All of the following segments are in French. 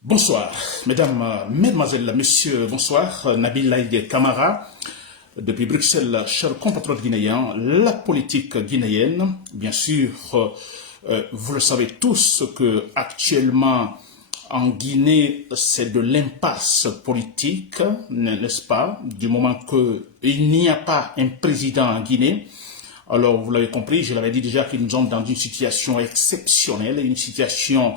Bonsoir, mesdames, mesdemoiselles, messieurs, bonsoir. Nabil Laïd Kamara, depuis Bruxelles, chers compatriotes guinéens, la politique guinéenne, bien sûr, vous le savez tous que actuellement en Guinée, c'est de l'impasse politique, n'est-ce pas, du moment qu'il n'y a pas un président en Guinée. Alors, vous l'avez compris, je l'avais dit déjà que nous sommes dans une situation exceptionnelle, une situation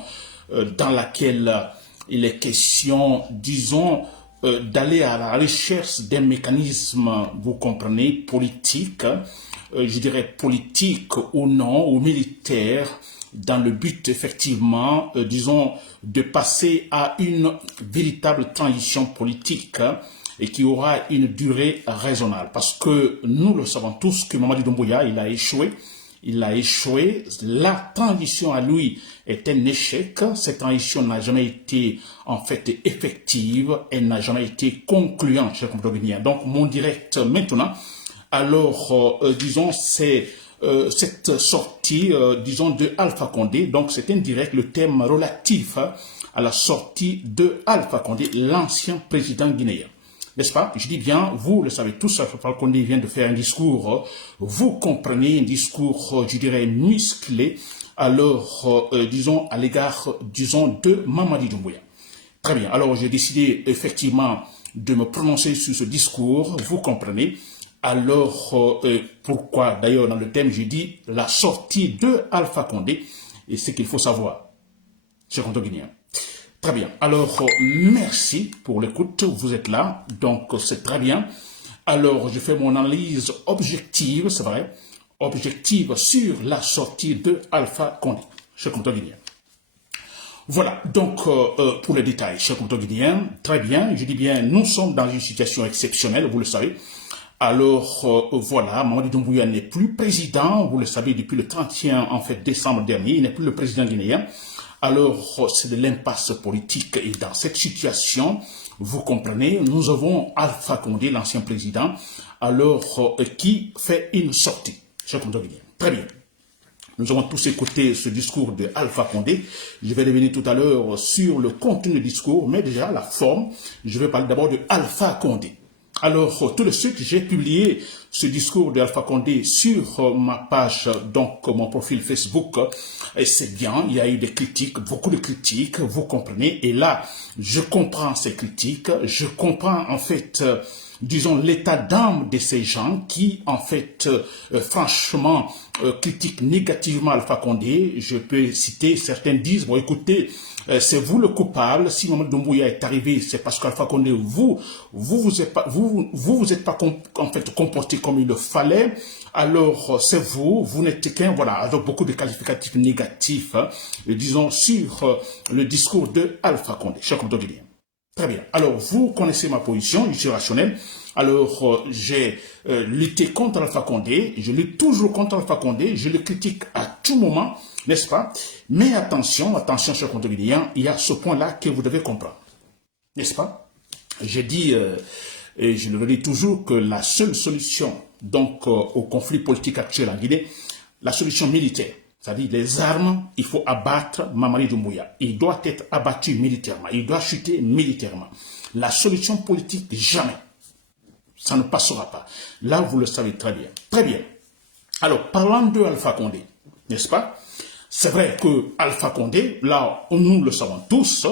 dans laquelle il est question, disons, d'aller à la recherche d'un mécanisme, vous comprenez, politique, je dirais politique ou non, ou militaire, dans le but, effectivement, disons, de passer à une véritable transition politique et qui aura une durée raisonnable. Parce que nous le savons tous que Mamadi Doumbouya, il a échoué. Il a échoué. La transition à lui est un échec. Cette transition n'a jamais été en fait effective. Elle n'a jamais été concluante, chers compatriotes. Donc, mon direct maintenant, alors, disons, c'est cette sortie, disons, de Alpha Condé. Donc, c'est un direct, le thème relatif à la sortie de Alpha Condé, l'ancien président guinéen. N'est-ce pas? Je dis bien, vous le savez tous, Alpha Condé vient de faire un discours, vous comprenez, un discours, je dirais, musclé, alors, disons, à l'égard, disons, de Mamadi Doumbouya. Très bien, alors j'ai décidé effectivement de me prononcer sur ce discours, vous comprenez. Alors, pourquoi d'ailleurs dans le thème, j'ai dit la sortie de Alpha Condé, et ce qu'il faut savoir, chers Guinéens. Très bien. Alors, merci pour l'écoute. Vous êtes là, donc c'est très bien. Alors, je fais mon analyse objective, c'est vrai, objective sur la sortie de Alpha Condé, chers Guinéens. Voilà, donc pour les détails, chers Guinéens, très bien, je dis bien, nous sommes dans une situation exceptionnelle, vous le savez. Alors, voilà, Mamadi Doumbouya n'est plus président, vous le savez, depuis le 31 en fait, décembre dernier, il n'est plus le président guinéen. Alors, c'est de l'impasse politique et dans cette situation, vous comprenez, nous avons Alpha Condé, l'ancien président, alors qui fait une sortie. Chers Guinéens, très bien. Nous avons tous écouté ce discours de Alpha Condé. Je vais revenir tout à l'heure sur le contenu du discours, mais déjà la forme. Je vais parler d'abord de Alpha Condé. Alors, tout de suite, j'ai publié ce discours de Alpha Condé sur ma page, donc mon profil Facebook. Et c'est bien, il y a eu des critiques, beaucoup de critiques, vous comprenez. Et là, je comprends ces critiques, je comprends en fait, disons, l'état d'âme de ces gens qui, en fait, franchement, critiquent négativement Alpha Condé. Je peux citer, certains disent, bon écoutez, c'est vous le coupable. Si Mamadi Doumbouya est arrivé, c'est parce qu'Alpha Condé, vous êtes pas en fait comporté comme il le fallait. Alors, c'est vous n'êtes qu'un, voilà, avec beaucoup de qualificatifs négatifs, disons, sur le discours de Alpha Condé, cher Guinéen. Très bien. Alors, vous connaissez ma position, je suis rationnel. Alors, j'ai lutté contre Alpha Condé, je lutte toujours contre Alpha Condé, je le critique à tout moment, n'est-ce pas? Mais attention, attention, cher Guinéen, il y a ce point-là que vous devez comprendre, n'est-ce pas? J'ai dit, et je le redis toujours, que la seule solution donc au conflit politique actuel en Guinée, la solution militaire, c'est-à-dire les armes, il faut abattre Mamadi Doumbouya. Il doit être abattu militairement, il doit chuter militairement. La solution politique, jamais. Ça ne passera pas. Là, vous le savez très bien. Très bien. Alors, parlant de Alpha Condé, n'est-ce pas? C'est vrai que Alpha Condé, là, nous le savons tous.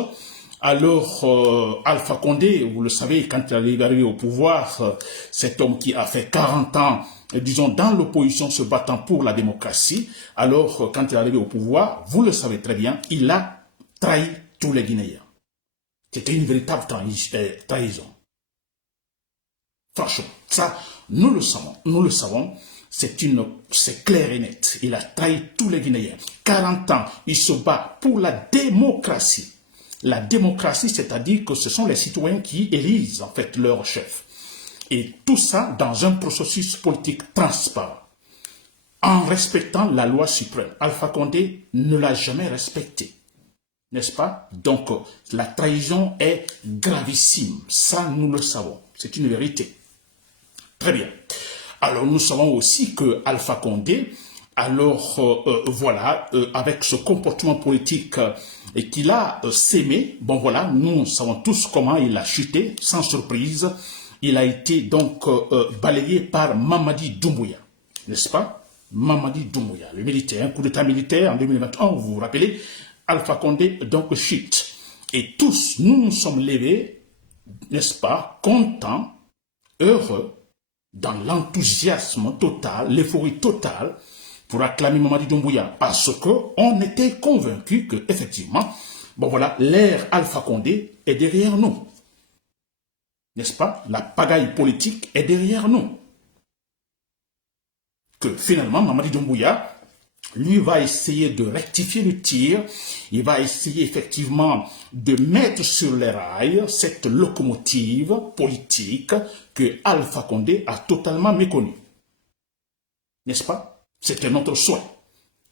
Alors, Alpha Condé, vous le savez, quand il est arrivé au pouvoir, cet homme qui a fait 40 ans, disons, dans l'opposition se battant pour la démocratie, alors, quand il est arrivé au pouvoir, vous le savez très bien, il a trahi tous les Guinéens. C'était une véritable trahison. Franchement, ça, nous le savons, c'est clair et net. Il a trahi tous les Guinéens. 40 ans, il se bat pour la démocratie. La démocratie, c'est-à-dire que ce sont les citoyens qui élisent, en fait, leur chef. Et tout ça dans un processus politique transparent, en respectant la loi suprême. Alpha Condé ne l'a jamais respectée. N'est-ce pas? Donc, la trahison est gravissime. Ça, nous le savons. C'est une vérité. Très bien. Alors, nous savons aussi que Alpha Condé alors voilà, avec ce comportement politique et qu'il a sémé, bon voilà, nous savons tous comment il a chuté, sans surprise. Il a été donc balayé par Mamadi Doumbouya, n'est-ce pas? Mamadi Doumbouya, le militaire, un coup d'état militaire en 2021, vous vous rappelez, Alpha Condé donc chute. Et tous, nous nous sommes levés, n'est-ce pas, contents, heureux, dans l'enthousiasme total, l'euphorie totale, pour acclamer Mamadi Doumbouya, parce qu'on était convaincus que, effectivement, bon voilà, l'ère Alpha Condé est derrière nous. N'est-ce pas? La pagaille politique est derrière nous. Que finalement, Mamadi Doumbouya, lui va essayer de rectifier le tir, il va essayer effectivement de mettre sur les rails cette locomotive politique que Alpha Condé a totalement méconnue. N'est-ce pas? C'était notre souhait.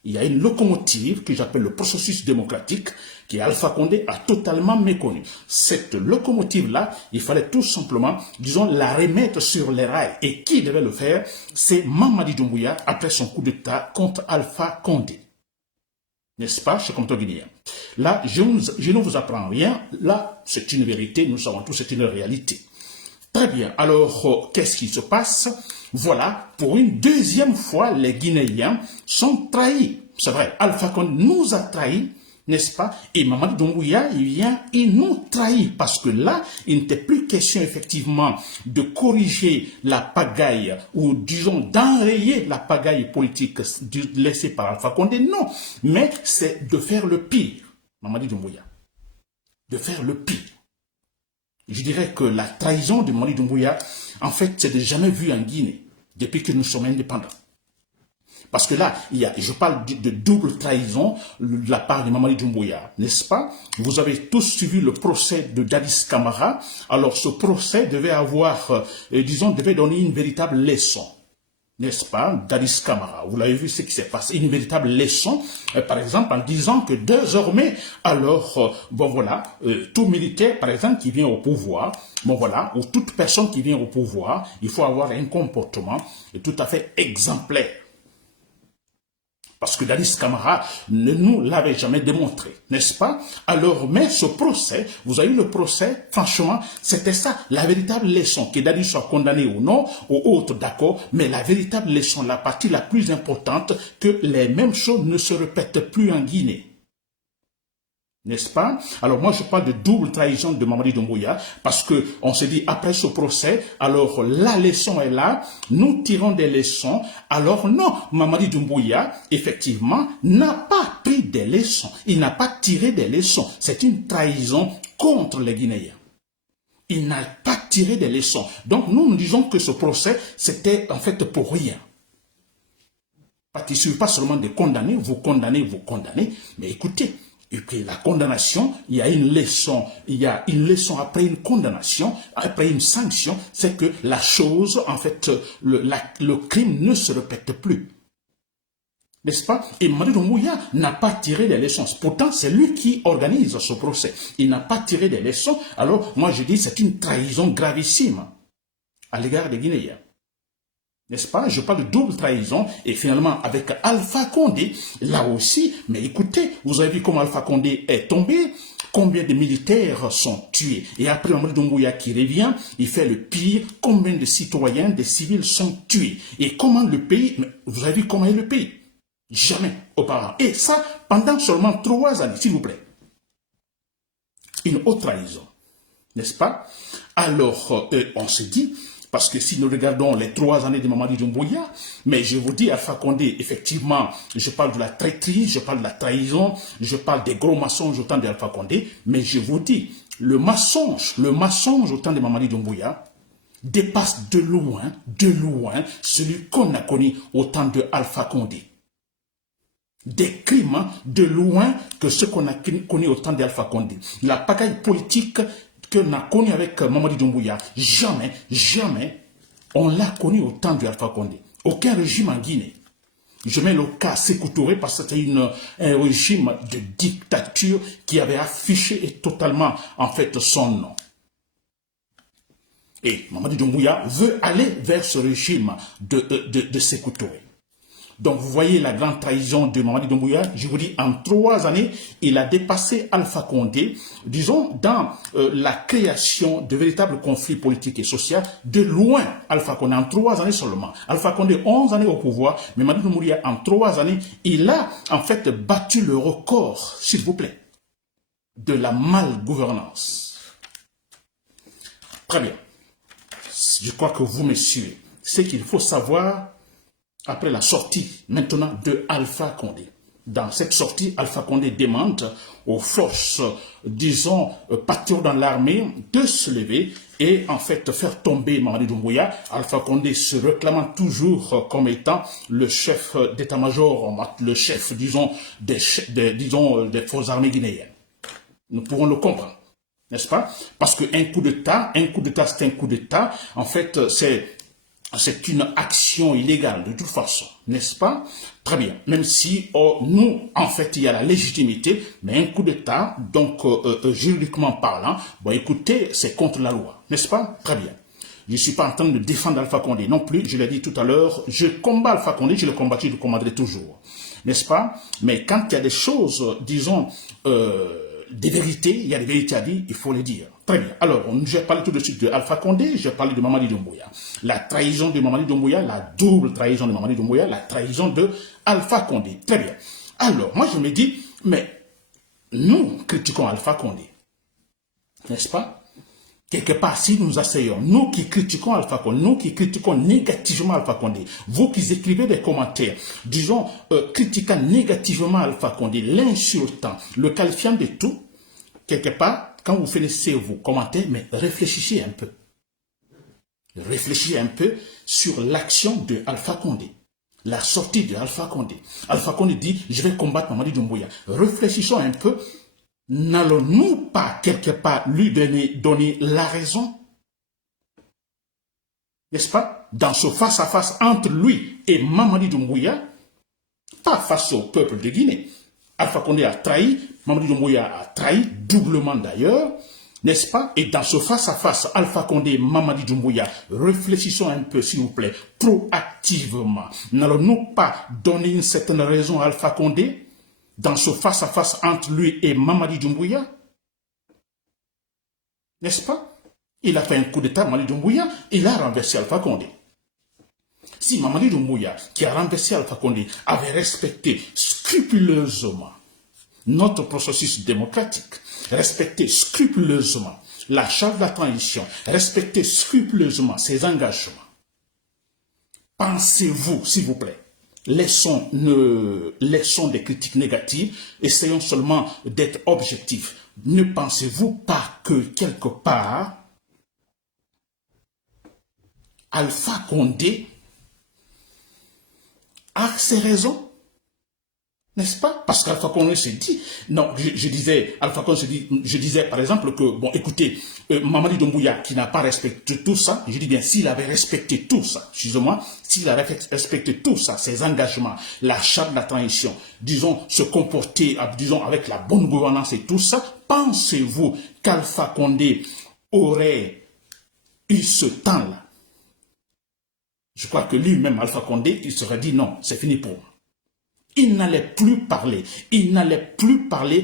Il y a une locomotive que j'appelle le processus démocratique que Alpha Condé a totalement méconnu. Cette locomotive-là, il fallait tout simplement, disons, la remettre sur les rails. Et qui devait le faire? C'est Mamadi Doumbouya après son coup d'État contre Alpha Condé. N'est-ce pas, chers compatriotes guinéens? Là, je ne vous apprends rien. Là, c'est une vérité. Nous savons tous, c'est une réalité. Très bien. Alors, qu'est-ce qui se passe? Voilà, pour une deuxième fois, les Guinéens sont trahis. C'est vrai, Alpha Condé nous a trahis, n'est-ce pas? Et Mamadi Doumbouya, il nous trahit. Parce que là, il n'était plus question, effectivement, de corriger la pagaille, ou disons, d'enrayer la pagaille politique laissée par Alpha Condé. Non, mais c'est de faire le pire, Mamadi Doumbouya. De faire le pire. Je dirais que la trahison de Mamadi Doumbouya, en fait, c'est de jamais vu en Guinée, depuis que nous sommes indépendants. Parce que là, je parle de double trahison de la part de Mamadi Doumbouya, n'est-ce pas? Vous avez tous suivi le procès de Dadis Camara. Alors, ce procès devait avoir, disons, devait donner une véritable leçon. N'est-ce pas, Dadis Camara? Vous l'avez vu ce qui s'est passé, une véritable leçon, par exemple, en disant que désormais, alors, bon voilà, tout militaire, par exemple, qui vient au pouvoir, bon voilà, ou toute personne qui vient au pouvoir, il faut avoir un comportement tout à fait exemplaire. Parce que Dadis Camara ne nous l'avait jamais démontré, n'est-ce pas? Alors, mais ce procès, vous avez eu le procès, franchement, c'était ça, la véritable leçon, que Dadis soit condamné ou non, ou autre, d'accord, mais la véritable leçon, la partie la plus importante, que les mêmes choses ne se répètent plus en Guinée. N'est-ce pas? Alors moi je parle de double trahison de Mamadi Doumbouya parce que on s'est dit après ce procès, alors la leçon est là, nous tirons des leçons. Alors non, Mamadi Doumbouya effectivement n'a pas pris des leçons, il n'a pas tiré des leçons. C'est une trahison contre les Guinéens. Il n'a pas tiré des leçons. Donc nous disons que ce procès c'était en fait pour rien. Parce qu'il ne suffit pas seulement de condamner, vous condamnez, mais écoutez. Et puis la condamnation, il y a une leçon après une condamnation, après une sanction, c'est que la chose, en fait, le crime ne se répète plus. N'est-ce pas? Et Mamadi Doumbouya n'a pas tiré des leçons. Pourtant, c'est lui qui organise ce procès. Il n'a pas tiré des leçons. Alors, moi je dis, c'est une trahison gravissime à l'égard des Guinéens. N'est-ce pas? Je parle de double trahison et finalement avec Alpha Condé, là aussi, mais écoutez, vous avez vu comment Alpha Condé est tombé, combien de militaires sont tués. Et après Mamadi Doumbouya qui revient, il fait le pire, combien de citoyens, de civils sont tués. Et comment le pays, vous avez vu comment est le pays? Jamais auparavant. Et ça, pendant seulement 3 années, s'il vous plaît. Une autre trahison, n'est-ce pas? Alors, on se dit, parce que si nous regardons les 3 années de Mamadi Doumbouya, mais je vous dis, Alpha Condé, effectivement, je parle de la traîtrise, je parle de la trahison, je parle des gros mensonges au temps d'Alpha Condé, mais je vous dis, le mensonge au temps de Mamadi Doumbouya dépasse de loin, celui qu'on a connu au temps de Alpha Condé. Des crimes de loin que ce qu'on a connu au temps d'Alpha Condé. La pagaille politique qu'on a connu avec Mamadi Doumbouya, jamais on l'a connu au temps d'Alpha Condé. Aucun régime en Guinée. Je mets le cas Sékou Touré parce que c'était un régime de dictature qui avait affiché totalement en fait son nom. Et Mamadi Doumbouya veut aller vers ce régime de Sékou Touré. Donc vous voyez la grande trahison de Mamadi Doumbouya. Je vous dis, en 3 années, il a dépassé Alpha Condé, disons, dans la création de véritables conflits politiques et sociaux. De loin, Alpha Condé, en 3 années seulement. Alpha Condé, 11 années au pouvoir, mais Mamadi Doumbouya, en 3 années, il a en fait battu le record, s'il vous plaît, de la malgouvernance. Très bien. Je crois que vous me suivez. C'est qu'il faut savoir, après la sortie maintenant de Alpha Condé. Dans cette sortie, Alpha Condé demande aux forces, disons, patriotes dans l'armée de se lever et en fait faire tomber Mamadi Doumbouya. Alpha Condé se réclamant toujours comme étant le chef d'état-major, le chef, disons, des forces armées guinéennes. Nous pouvons le comprendre. N'est-ce pas? Parce qu'un coup d'État, c'est un coup d'État. En fait, c'est une action illégale de toute façon, n'est-ce pas? Très bien. Même si nous, en fait, il y a la légitimité, mais un coup d'État, donc juridiquement parlant, bon, écoutez, c'est contre la loi, n'est-ce pas? Très bien. Je ne suis pas en train de défendre Alpha Condé non plus. Je l'ai dit tout à l'heure, je combats Alpha Condé, je le combattu, je le combattrai toujours, n'est-ce pas? Mais quand il y a des choses, disons, des vérités, il y a des vérités à dire, il faut les dire. Très bien. Alors, j'ai parlé tout de suite de Alpha Condé, j'ai parlé de Mamadi Doumbouya. La trahison de Mamadi Doumbouya, la double trahison de Mamadi Doumbouya, la trahison de Alpha Condé. Très bien. Alors, moi je me dis, mais nous critiquons Alpha Condé, n'est-ce pas? Quelque part, si nous asseyons, nous qui critiquons Alpha Condé, nous qui critiquons négativement Alpha Condé, vous qui écrivez des commentaires, disons, critiquant négativement Alpha Condé, l'insultant, le qualifiant de tout, quelque part, quand vous finissez vos commentaires, mais réfléchissez un peu. Réfléchissez un peu sur l'action de Alpha Condé, la sortie de Alpha Condé. Alpha Condé dit, je vais combattre Mamadi Doumbouya. Réfléchissons un peu. N'allons-nous pas quelque part lui donner la raison? N'est-ce pas? Dans ce face-à-face entre lui et Mamadi Doumbouya, pas face au peuple de Guinée. Alpha Condé a trahi, Mamadi Doumbouya a trahi, doublement d'ailleurs, n'est-ce pas? Et dans ce face-à-face, Alpha Condé et Mamadi Doumbouya, réfléchissons un peu, s'il vous plaît, proactivement. N'allons-nous pas donner une certaine raison à Alpha Condé dans ce face-à-face entre lui et Mamadi Doumbouya? N'est-ce pas? Il a fait un coup d'État, Mamadi Doumbouya, il a renversé Alpha Condé. Si Mamadi Doumbouya, qui a renversé Alpha Condé, avait respecté scrupuleusement notre processus démocratique, respecté scrupuleusement la charte de la transition, respecté scrupuleusement ses engagements, pensez-vous, s'il vous plaît, laissons des critiques négatives, essayons seulement d'être objectifs. Ne pensez-vous pas que quelque part, Alpha Condé a ses raisons? N'est-ce pas? Parce qu'Alpha Condé se dit, non, je disais par exemple que, bon, écoutez, Mamadi Doumbouya qui n'a pas respecté tout ça, je dis bien, s'il avait respecté tout ça, excusez-moi, s'il avait respecté tout ça, ses engagements, la charte de la transition, disons, se comporter, disons, avec la bonne gouvernance et tout ça, pensez-vous qu'Alpha Condé aurait eu ce temps-là? Je crois que lui-même, Alpha Condé, il serait dit non, c'est fini pour moi. Il n'allait plus parler, il n'allait plus parler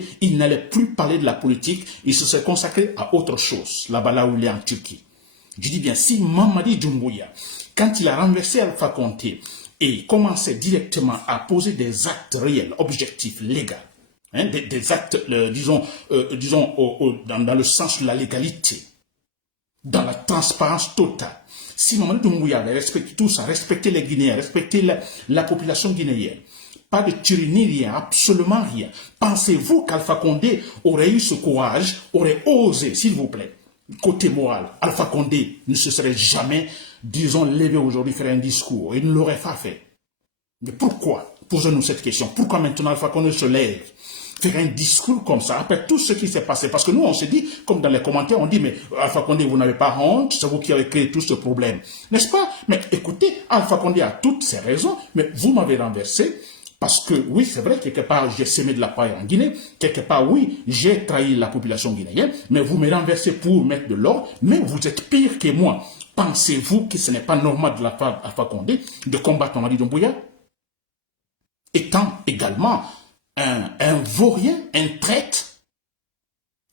de la politique, il se serait consacré à autre chose, là-bas là où il est en Turquie. Je dis bien, si Mamadi Doumbouya, quand il a renversé Alpha Condé et commençait directement à poser des actes réels, objectifs, légaux, hein, des actes, disons, dans le sens de la légalité, dans la transparence totale, si Mamadi Doumbouya avait respecté tout ça, respecté les Guinéens, respecté la population guinéenne, pas de tuerie ni rien, absolument rien. Pensez-vous qu'Alpha Condé aurait eu ce courage, aurait osé, s'il vous plaît, côté moral, Alpha Condé ne se serait jamais, disons, levé aujourd'hui faire un discours. Il ne l'aurait pas fait. Mais pourquoi? Posons-nous cette question. Pourquoi maintenant Alpha Condé se lève, faire un discours comme ça, après tout ce qui s'est passé? Parce que nous, on se dit, comme dans les commentaires, on dit, mais Alpha Condé, vous n'avez pas honte, c'est vous qui avez créé tout ce problème. N'est-ce pas? Mais écoutez, Alpha Condé a toutes ses raisons, mais vous m'avez renversé. Parce que oui, c'est vrai, quelque part, j'ai semé de la paille en Guinée. Quelque part, oui, j'ai trahi la population guinéenne. Mais vous me renversez pour mettre de l'ordre. Mais vous êtes pire que moi. Pensez-vous que ce n'est pas normal de la part d'Alpha Condé de combattre Mamadi Doumbouya? étant également un vaurien, un traître.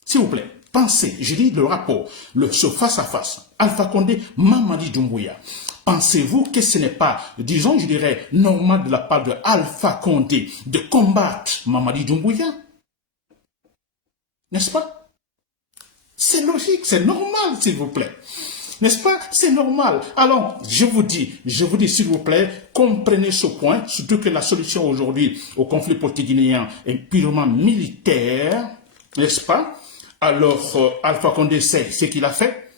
S'il vous plaît, pensez, je dis le rapport, ce face-à-face, Alpha Condé, Mamadi Doumbouya. Pensez-vous que ce n'est pas, disons, je dirais, normal de la part de Alpha Condé de combattre Mamadi Doumbouya? N'est-ce pas? C'est logique, c'est normal, s'il vous plaît. N'est-ce pas? C'est normal. Alors, je vous dis, s'il vous plaît, comprenez ce point, surtout que la solution aujourd'hui au conflit politique guinéen est purement militaire, n'est-ce pas? Alors, Alpha Condé sait ce qu'il a fait.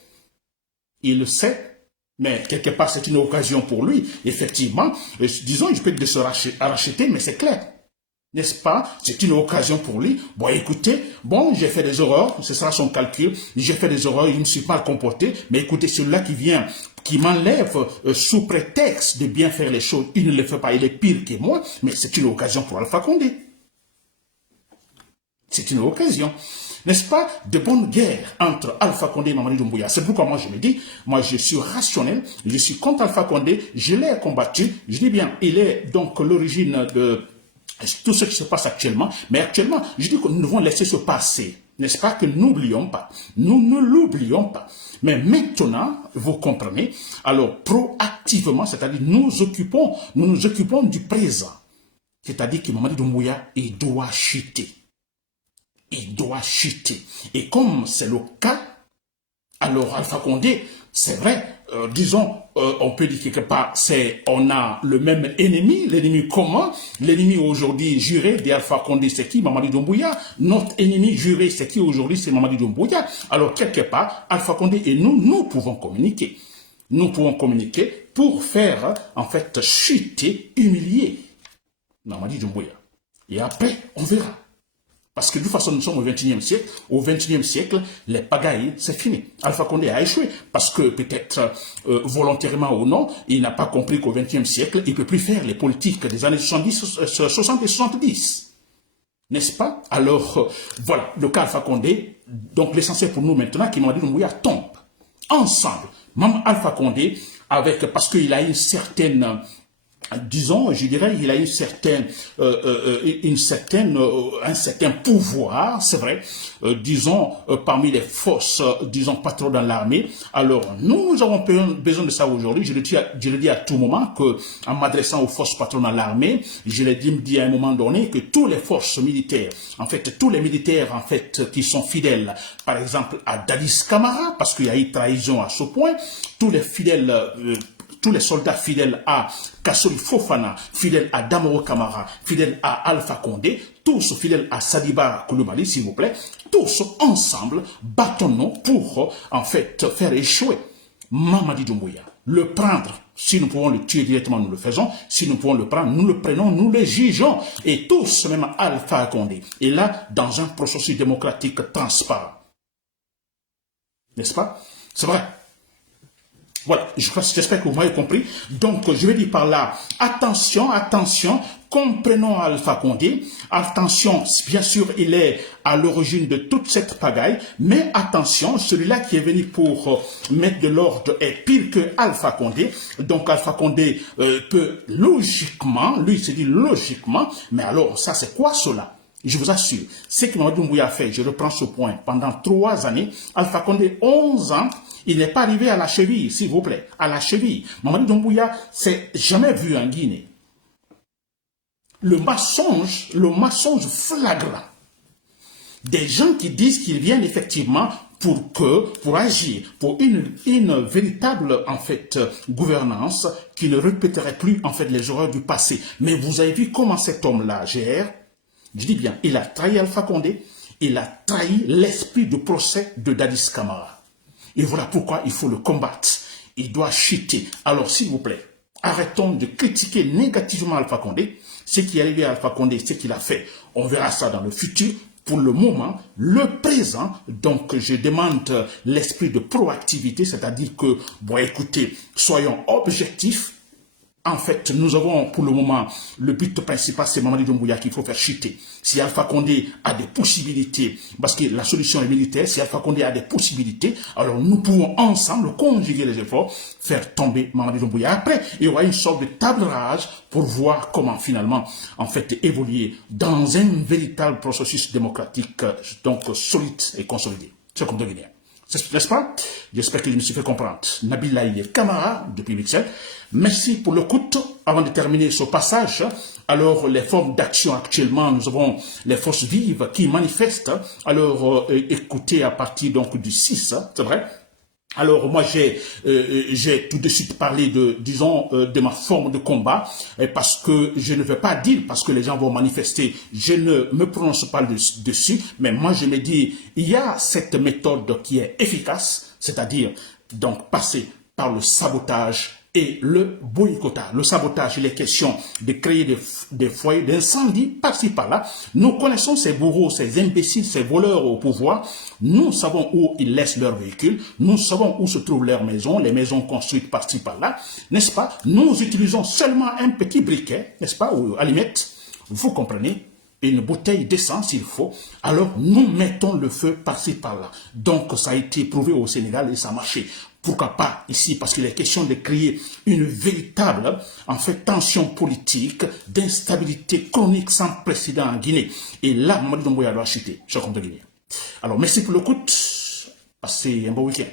Il le sait. Mais quelque part, c'est une occasion pour lui. Effectivement, disons, il peut de se racheter, mais c'est clair. N'est-ce pas? C'est une occasion pour lui. Bon, écoutez, bon, j'ai fait des erreurs, ce sera son calcul. J'ai fait des erreurs, il ne me suis pas comporté. Mais écoutez, celui-là qui vient, qui m'enlève sous prétexte de bien faire les choses, il ne le fait pas, il est pire que moi. Mais c'est une occasion pour Alpha Condé. C'est une occasion. N'est-ce pas? De bonne guerre entre Alpha Condé et Mamadi Doumbouya. C'est pourquoi moi je me dis, moi je suis rationnel, je suis contre Alpha Condé, je l'ai combattu. Je dis bien, il est donc l'origine de tout ce qui se passe actuellement, mais actuellement, je dis que nous devons laisser se passer, n'est-ce pas, que nous n'oublions pas, nous ne l'oublions pas. Mais maintenant, vous comprenez, alors proactivement, c'est-à-dire nous nous occupons du présent, c'est-à-dire que Mamadi Doumbouya, il doit chuter. Il doit chuter. Et comme c'est le cas, alors Alpha Condé, c'est vrai, disons, on peut dire quelque part, on a le même ennemi, l'ennemi commun, l'ennemi aujourd'hui juré d'Alpha Condé, c'est qui? Mamadi Doumbouya. Notre ennemi juré, c'est qui aujourd'hui? C'est Mamadi Doumbouya. Alors, quelque part, Alpha Condé et nous pouvons communiquer. Nous pouvons communiquer pour faire, en fait, chuter, humilier Mamadi Doumbouya. Et après, on verra. Parce que de toute façon, nous sommes au XXIe siècle. Au XXIe siècle, les pagailles, c'est fini. Alpha Condé a échoué parce que peut-être volontairement ou non, il n'a pas compris qu'au XXe siècle, il ne peut plus faire les politiques des années 60 et 70. N'est-ce pas? Alors, voilà, le cas Alpha Condé, donc l'essentiel pour nous maintenant, qui m'a dit Doumbouya tombe. Ensemble, même Alpha Condé, parce qu'il a une certaine... disons, je dirais, il a un certain pouvoir, c'est vrai, disons, parmi les forces, disons, pas trop dans l'armée. Alors, nous avons besoin de ça aujourd'hui. Je le dis à tout moment que, en m'adressant aux forces patronnes dans l'armée, je l'ai dit à un moment donné que toutes les forces militaires, en fait, tous les militaires, en fait, qui sont fidèles, par exemple, à Dadis Camara, parce qu'il y a eu trahison à ce point, tous les soldats fidèles à Kassori Fofana, fidèles à Damoro Camara, fidèles à Alpha Condé, tous fidèles à Sadiba Koulibaly, s'il vous plaît, tous ensemble, battons-nous pour, en fait, faire échouer Mamadi Doumbouya. Le prendre, si nous pouvons le tuer directement, nous le faisons. Si nous pouvons le prendre, nous le prenons, nous le jugeons. Et tous, même Alpha Condé. Et là, dans un processus démocratique transparent. N'est-ce pas? C'est vrai. Voilà, j'espère que vous m'avez compris. Donc, je vais dire par là, attention, comprenons Alpha Condé. Attention, bien sûr, il est à l'origine de toute cette pagaille. Mais attention, celui-là qui est venu pour mettre de l'ordre est pire que Alpha Condé. Donc, Alpha Condé peut logiquement, lui il se dit logiquement, mais alors, ça c'est quoi cela? Je vous assure, ce que Mamadi Doumbouya a fait, je reprends ce point, pendant 3 années, Alpha Condé, 11 ans, il n'est pas arrivé à la cheville, s'il vous plaît, à la cheville. Mamadi Doumbouya, c'est jamais vu en Guinée. Le mensonge flagrant. Des gens qui disent qu'ils viennent effectivement pour agir, pour une véritable, en fait, gouvernance qui ne répéterait plus, en fait, les erreurs du passé. Mais vous avez vu comment cet homme-là gère? Je dis bien, il a trahi Alpha Condé, il a trahi l'esprit du procès de Dadis Camara. Et voilà pourquoi il faut le combattre. Il doit chuter. Alors, s'il vous plaît, arrêtons de critiquer négativement Alpha Condé. Ce qui est arrivé à Alpha Condé, ce qu'il a fait, on verra ça dans le futur. Pour le moment, le présent, donc je demande l'esprit de proactivité, c'est-à-dire que, bon, écoutez, soyons objectifs. En fait, nous avons pour le moment, le but principal, c'est Mamadi Doumbouya qu'il faut faire chuter. Si Alpha Condé a des possibilités, parce que la solution est militaire, si Alpha Condé a des possibilités, alors nous pouvons ensemble conjuguer les efforts, faire tomber Mamadi Doumbouya. Après, il y aura une sorte de table rase pour voir comment finalement, en fait, évoluer dans un véritable processus démocratique, donc solide et consolidé. C'est comme de Guinée. N'est-ce pas? J'espère que je me suis fait comprendre. Nabil Laïe Camara, depuis Bruxelles. Merci pour l'écoute. Avant de terminer ce passage, alors les formes d'action actuellement, nous avons les forces vives qui manifestent. Alors écoutez à partir donc du 6, c'est vrai. Alors moi j'ai tout de suite parlé de, disons, de ma forme de combat, parce que je ne vais pas dire, parce que les gens vont manifester, je ne me prononce pas dessus, mais moi je me dis, il y a cette méthode qui est efficace, c'est-à-dire donc passer par le sabotage et le boycottage. Le sabotage, il est question de créer des foyers d'incendie par-ci par-là. Nous connaissons ces bourreaux, ces imbéciles, ces voleurs au pouvoir. Nous savons où ils laissent leurs véhicules. Nous savons où se trouvent leurs maisons, les maisons construites par-ci par-là. N'est-ce pas? Nous utilisons seulement un petit briquet, n'est-ce pas, ou allumette. Vous comprenez? Une bouteille d'essence s'il faut, alors nous mettons le feu par-ci par-là. Donc ça a été prouvé au Sénégal et ça a marché. Pourquoi pas ici? Parce qu'il est question de créer une véritable, en fait, tension politique, d'instabilité chronique sans précédent en Guinée. Et là, Mamadi Doumbouya doit chuter, je compte de Guinée. Alors merci pour l'écoute, passez un bon week-end.